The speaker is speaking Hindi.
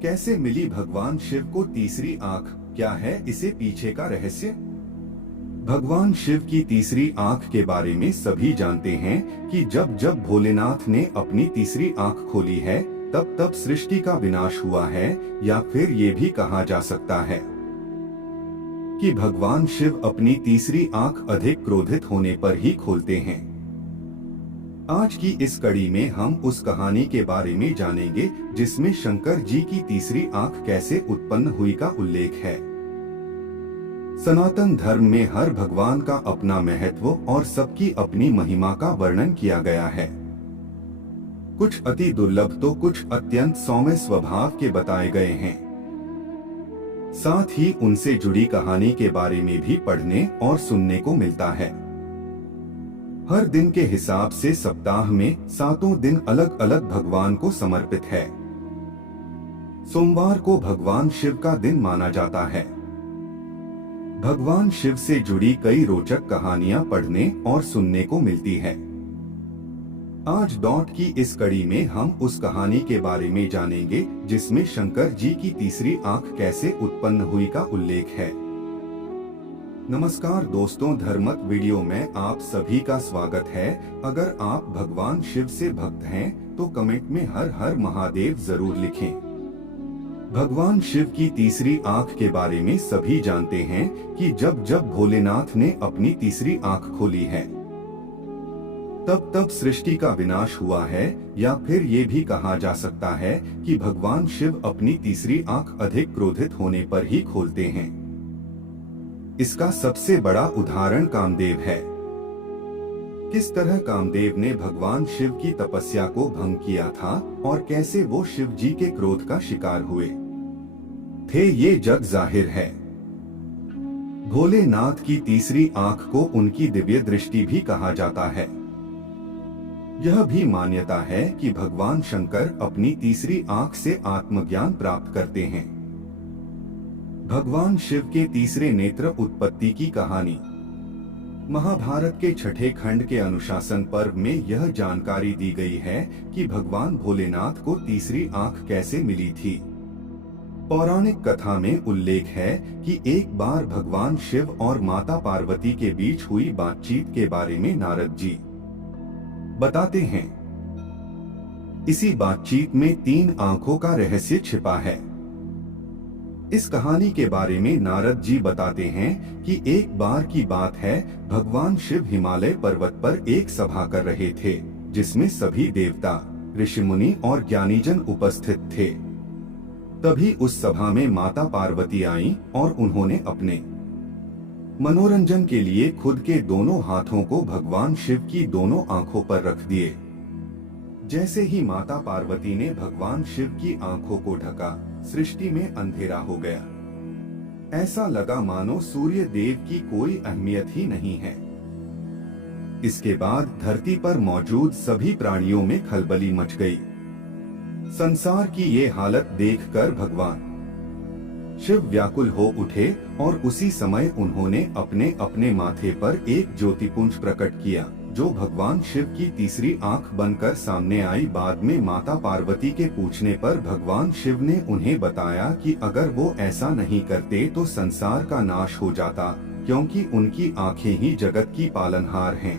कैसे मिली भगवान शिव को तीसरी आंख, क्या है इसे पीछे का रहस्य? भगवान शिव की तीसरी आंख के बारे में सभी जानते हैं कि जब जब भोलेनाथ ने अपनी तीसरी आंख खोली है तब तब सृष्टि का विनाश हुआ है, या फिर ये भी कहा जा सकता है कि भगवान शिव अपनी तीसरी आंख अधिक क्रोधित होने पर ही खोलते हैं। आज की इस कड़ी में हम उस कहानी के बारे में जानेंगे जिसमें शंकर जी की तीसरी आंख कैसे उत्पन्न हुई का उल्लेख है। सनातन धर्म में हर भगवान का अपना महत्व और सबकी अपनी महिमा का वर्णन किया गया है। कुछ अति दुर्लभ तो कुछ अत्यंत सौम्य स्वभाव के बताए गए हैं। साथ ही उनसे जुड़ी कहानी के बारे में भी पढ़ने और सुनने को मिलता है। हर दिन के हिसाब से सप्ताह में 7 दिन अलग अलग भगवान को समर्पित है। सोमवार को भगवान शिव का दिन माना जाता है। भगवान शिव से जुड़ी कई रोचक कहानियां पढ़ने और सुनने को मिलती है। आज डॉट की इस कड़ी में हम उस कहानी के बारे में जानेंगे जिसमें शंकर जी की तीसरी आंख कैसे उत्पन्न हुई का उल्लेख है। नमस्कार दोस्तों, धर्मत वीडियो में आप सभी का स्वागत है। अगर आप भगवान शिव से भक्त हैं तो कमेंट में हर हर महादेव जरूर लिखें। भगवान शिव की तीसरी आंख के बारे में सभी जानते हैं कि जब जब भोलेनाथ ने अपनी तीसरी आंख खोली है तब तब सृष्टि का विनाश हुआ है, या फिर ये भी कहा जा सकता है कि भगवान शिव अपनी तीसरी आंख अधिक क्रोधित होने पर ही खोलते हैं। इसका सबसे बड़ा उदाहरण कामदेव है। किस तरह कामदेव ने भगवान शिव की तपस्या को भंग किया था और कैसे वो शिव जी के क्रोध का शिकार हुए थे, ये जग जाहिर है। भोलेनाथ की तीसरी आंख को उनकी दिव्य दृष्टि भी कहा जाता है। यह भी मान्यता है कि भगवान शंकर अपनी तीसरी आंख से आत्मज्ञान प्राप्त करते हैं। भगवान शिव के तीसरे नेत्र उत्पत्ति की कहानी। महाभारत के छठे खंड के अनुशासन पर्व में यह जानकारी दी गई है कि भगवान भोलेनाथ को तीसरी आंख कैसे मिली थी। पौराणिक कथा में उल्लेख है कि एक बार भगवान शिव और माता पार्वती के बीच हुई बातचीत के बारे में नारद जी बताते हैं। इसी बातचीत में 3 आंखों का रहस्य छिपा है। इस कहानी के बारे में नारद जी बताते हैं कि एक बार की बात है, भगवान शिव हिमालय पर्वत पर एक सभा कर रहे थे जिसमें सभी देवता, ऋषि मुनि और ज्ञानीजन उपस्थित थे। तभी उस सभा में माता पार्वती आईं और उन्होंने अपने मनोरंजन के लिए खुद के दोनों हाथों को भगवान शिव की दोनों आंखों पर रख दिए। जैसे ही माता पार्वती ने भगवान शिव की आंखों को ढका, सृष्टि में अंधेरा हो गया। ऐसा लगा मानो सूर्य देव की कोई अहमियत ही नहीं है। इसके बाद धरती पर मौजूद सभी प्राणियों में खलबली मच गई। संसार की ये हालत देखकर भगवान शिव व्याकुल हो उठे और उसी समय उन्होंने अपने अपने माथे पर एक ज्योतिपुंज प्रकट किया जो भगवान शिव की तीसरी आंख बनकर सामने आई। बाद में माता पार्वती के पूछने पर भगवान शिव ने उन्हें बताया कि अगर वो ऐसा नहीं करते तो संसार का नाश हो जाता, क्योंकि उनकी आंखें ही जगत की पालनहार हैं।